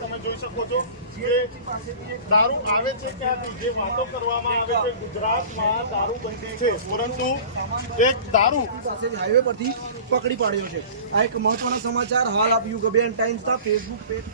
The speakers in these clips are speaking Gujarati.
તમે જોઈ શકો છો કે દારૂ આવે છે ક્યાંથી જે વાતો કરવામાં આવે છે ગુજરાતમાં દારૂ બંધી છે. પરંતુ એક દારૂ હાઈવે પરથી પકડી પાડ્યો છે. આ એક મહત્વના સમાચાર હાલ આપ યુગ અભિયાન ટાઈમ્સના ફેસબુક પેજ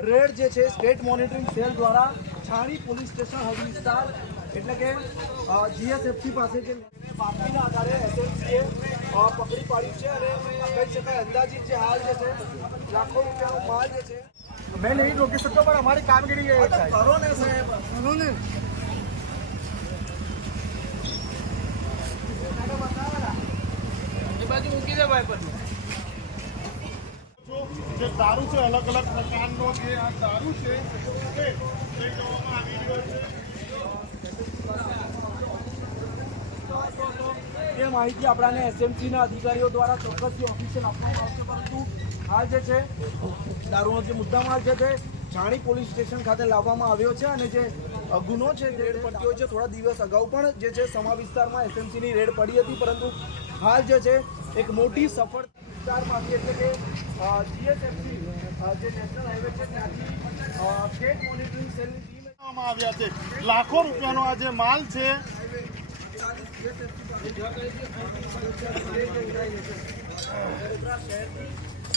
રેડ જે છે સ્ટેટ મોનિટરિંગ સેલ દ્વારા છાણી પોલીસ સ્ટેશન હદ વિસ્તાર એટલે કે જીએસએફસી પાસે જે બાતમીના આધારે એસએમસીએ પકડી પાડ્યું છે અને કહી શકાય અંદાજિત જે હાલ જે છે લાખો રૂપિયાનો માલ જે છે. મેં નહીં રોકી શકતો પણ અમારી કામગીરી કરો ને સાહેબ કરો ને. જે દારૂ છે અલગ અલગ પ્રકારનો જે આ દારૂ છે તે લઈ આવી રહ્યો છે? એ માહિતી આપણાને એસએમસીના અધિકારીઓ દ્વારા ચોક્કસથી ઓફિશિયલ આપવામાં આવશે પરંતુ હાલ જે છે દારૂનો જે મુદ્દામાલ છે તે જાણી પોલીસ સ્ટેશન ખાતે લાવવામાં આવ્યો છે અને જે ગુનો છે રેડ પડતી હોય છે. થોડા દિવસ અગાઉ પણ જે છે સમા વિસ્તારમાં એસએમસીની રેડ પડી હતી પરંતુ હાલ જે છે, એક મોટી સફળ વિસ્તારમાંથી એટલે કે જીએસએફસી જે નેશનલ હાઈવે છે, ત્યાંથી સ્ટેટ મોનિટરિંગ સેલની ટીમ આવ્યા છે. લાખો રૂપિયાનો આ જે માલ છે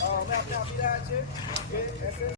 અમે આપણે આપી